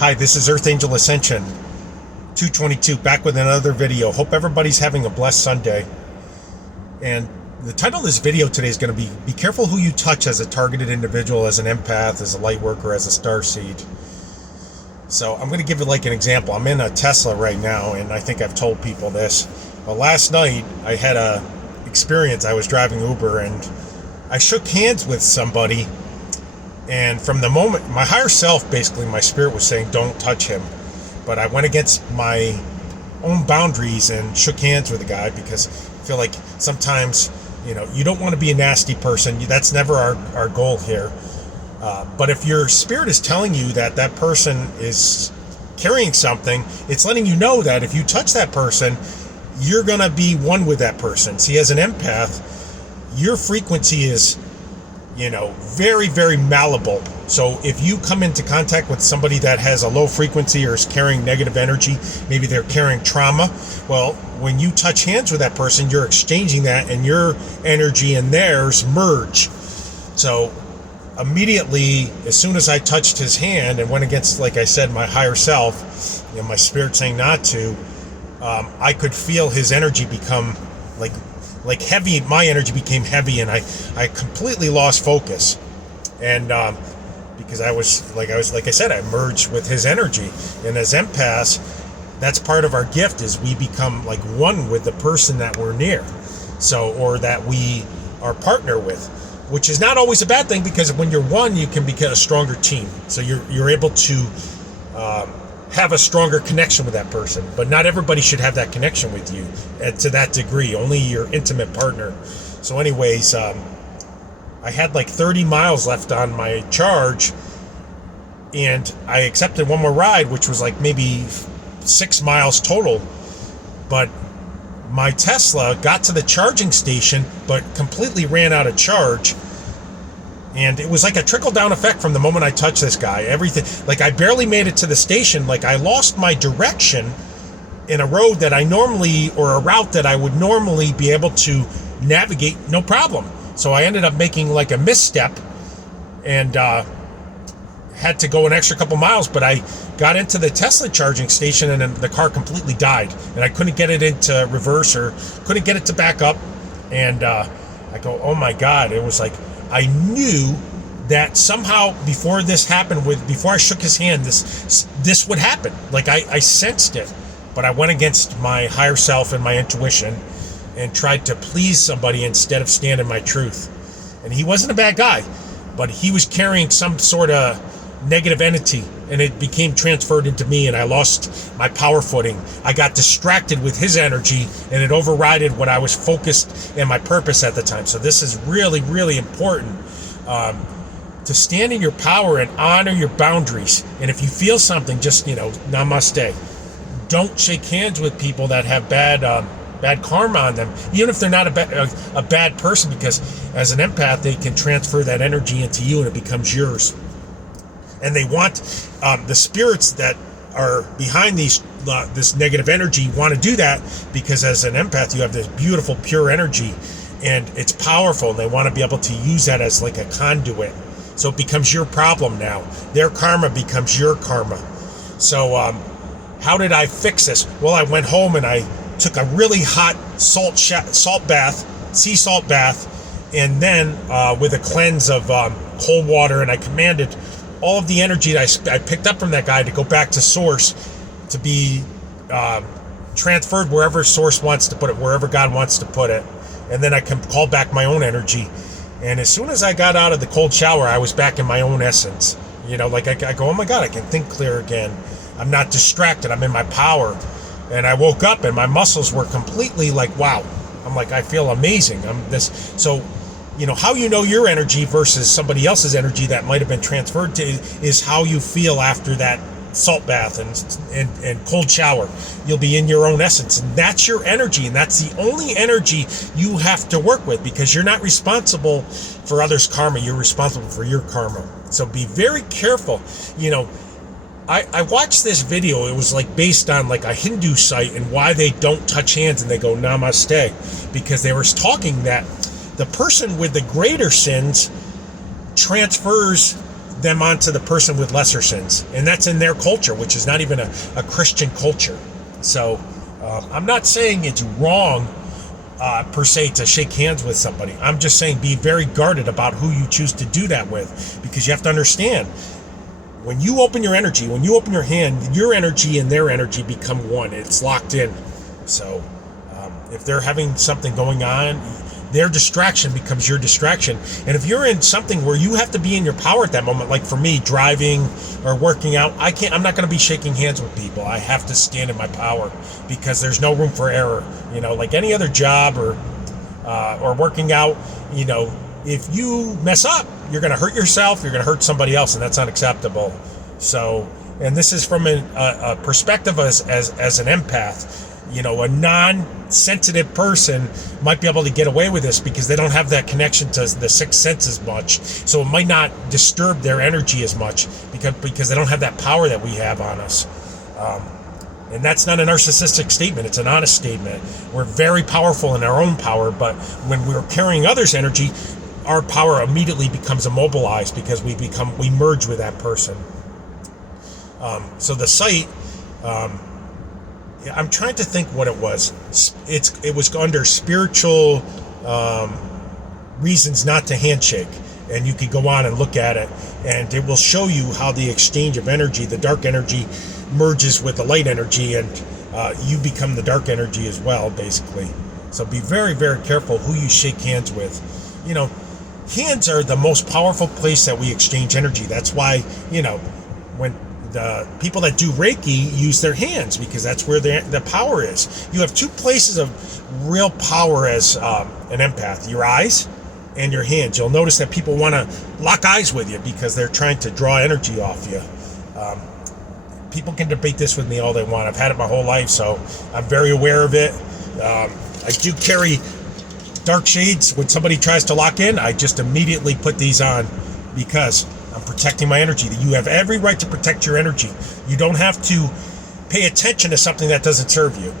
Hi, this is Earth Angel Ascension 222, back with another video. Hope everybody's having a blessed Sunday. And the title of this video today is going to be careful who you touch as a targeted individual, as an empath, as a light worker, as a starseed. So I'm going to give it like an example. I'm in a Tesla right now, and I think I've told people this. But last night, I had a experience. I was driving Uber, and I shook hands with somebody. And from the moment, my higher self, basically, my spirit was saying, don't touch him. But I went against my own boundaries and shook hands with the guy because I feel like sometimes, you don't want to be a nasty person. That's never our goal here. But if your spirit is telling you that that person is carrying something, it's letting you know that if you touch that person, you're going to be one with that person. See, as an empath, your frequency is very, very malleable. So if you come into contact with somebody that has a low frequency or is carrying negative energy, maybe they're carrying trauma, well, when you touch hands with that person, you're exchanging that, and your energy and theirs merge. So immediately, as soon as I touched his hand and went against, like I said, my higher self, my spirit saying not to, I could feel his energy become like heavy. My energy became heavy, and I completely lost focus. And because I was like I said, I merged with his energy. And as empaths, that's part of our gift, is we become like one with the person that we're near, or that we are partner with, which is not always a bad thing, because when you're one, you can become a stronger team. So you're able to have a stronger connection with that person. But not everybody should have that connection with you to that degree, only your intimate partner. So anyways, I had like 30 miles left on my charge, and I accepted one more ride, which was like maybe 6 miles total. But my Tesla got to the charging station, but completely ran out of charge. And it was like a trickle-down effect from the moment I touched this guy. Everything, like I barely made it to the station. Like I lost my direction in a road that I normally, or a route that I would normally be able to navigate, no problem. So I ended up making like a misstep, and had to go an extra couple miles. But I got into the Tesla charging station, and then the car completely died, and I couldn't get it into reverse, or couldn't get it to back up. And I go, oh my God! It was like, I knew that somehow before this happened, before I shook his hand, this would happen. Like I sensed it, but I went against my higher self and my intuition, and tried to please somebody instead of stand in my truth. And he wasn't a bad guy, but he was carrying some sort of negative entity, and it became transferred into me, and I lost my power footing. I got distracted with his energy, and it overrided what I was focused and my purpose at the time. So this is really, really important, to stand in your power and honor your boundaries. And if you feel something, just, namaste. Don't shake hands with people that have bad karma on them, even if they're not a bad person, because as an empath, they can transfer that energy into you, and it becomes yours. And they want, the spirits that are behind this negative energy want to do that, because as an empath, you have this beautiful, pure energy, and it's powerful. And they want to be able to use that as like a conduit. So it becomes your problem now. Their karma becomes your karma. So how did I fix this? Well, I went home and I took a really hot sea salt bath, and then with a cleanse of cold water, and I commanded all of the energy that I picked up from that guy to go back to source, to be transferred wherever source wants to put it, wherever God wants to put it. And then I can call back my own energy. And as soon as I got out of the cold shower, I was back in my own essence. Like I go, oh my God, I can think clear again. I'm not distracted. I'm in my power. And I woke up, and my muscles were completely like, wow. I'm like, I feel amazing. So how you know your energy versus somebody else's energy that might have been transferred to is how you feel after that salt bath and cold shower. You'll be in your own essence, and that's your energy, and that's the only energy you have to work with, because you're not responsible for others' karma. You're responsible for your karma. So be very careful. I watched this video. It was like based on like a Hindu site, and why they don't touch hands and they go namaste, because they were talking that the person with the greater sins transfers them onto the person with lesser sins. And that's in their culture, which is not even a Christian culture. So I'm not saying it's wrong per se to shake hands with somebody. I'm just saying be very guarded about who you choose to do that with, because you have to understand, when you open your energy, when you open your hand, your energy and their energy become one. It's locked in. So if they're having something going on, their distraction becomes your distraction. And if you're in something where you have to be in your power at that moment, like for me, driving or working out, I'm not going to be shaking hands with people. I have to stand in my power, because there's no room for error. Like any other job or working out, if you mess up, you're going to hurt yourself, you're going to hurt somebody else, and that's unacceptable. So, and this is from a perspective as an empath. A non-sensitive person might be able to get away with this because they don't have that connection to the sixth sense as much. So it might not disturb their energy as much because they don't have that power that we have on us. And that's not a narcissistic statement. It's an honest statement. We're very powerful in our own power, but when we're carrying others' energy, our power immediately becomes immobilized because we merge with that person. So the site, I'm trying to think what it was. It was under spiritual reasons not to handshake, and you could go on and look at it, and it will show you how the exchange of energy, the dark energy, merges with the light energy, and you become the dark energy as well, basically. So be very, very careful who you shake hands with. Hands are the most powerful place that we exchange energy. That's why, when the people that do Reiki use their hands, because that's where the power is. You have two places of real power as an empath: your eyes and your hands. You'll notice that people want to lock eyes with you because they're trying to draw energy off you. People can debate this with me all they want. I've had it my whole life, so I'm very aware of it. I do carry dark shades. When somebody tries to lock in, I just immediately put these on because I'm protecting my energy. You have every right to protect your energy. You don't have to pay attention to something that doesn't serve you.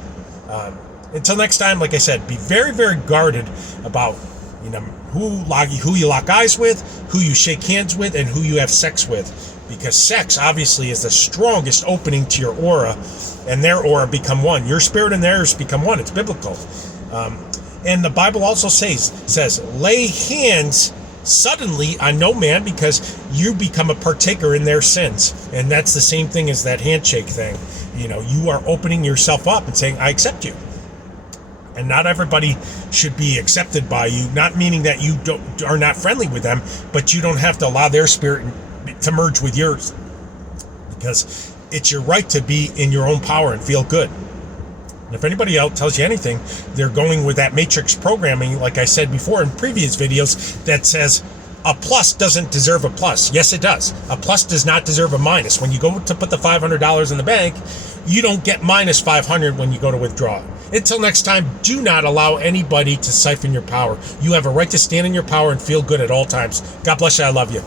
Until next time, like I said, be very, very guarded about who you lock eyes with, who you shake hands with, and who you have sex with. Because sex, obviously, is the strongest opening to your aura, and their aura become one. Your spirit and theirs become one. It's biblical. And the Bible also says, lay hands suddenly on no man, because you become a partaker in their sins. And that's the same thing as that handshake thing. You are opening yourself up and saying, I accept you. And not everybody should be accepted by you, not meaning that you are not friendly with them, but you don't have to allow their spirit to merge with yours, because it's your right to be in your own power and feel good. And if anybody else tells you anything, they're going with that matrix programming, like I said before in previous videos, that says a plus doesn't deserve a plus. Yes, it does. A plus does not deserve a minus. When you go to put the $500 in the bank, you don't get minus 500 when you go to withdraw. Until next time, do not allow anybody to siphon your power. You have a right to stand in your power and feel good at all times. God bless you. I love you.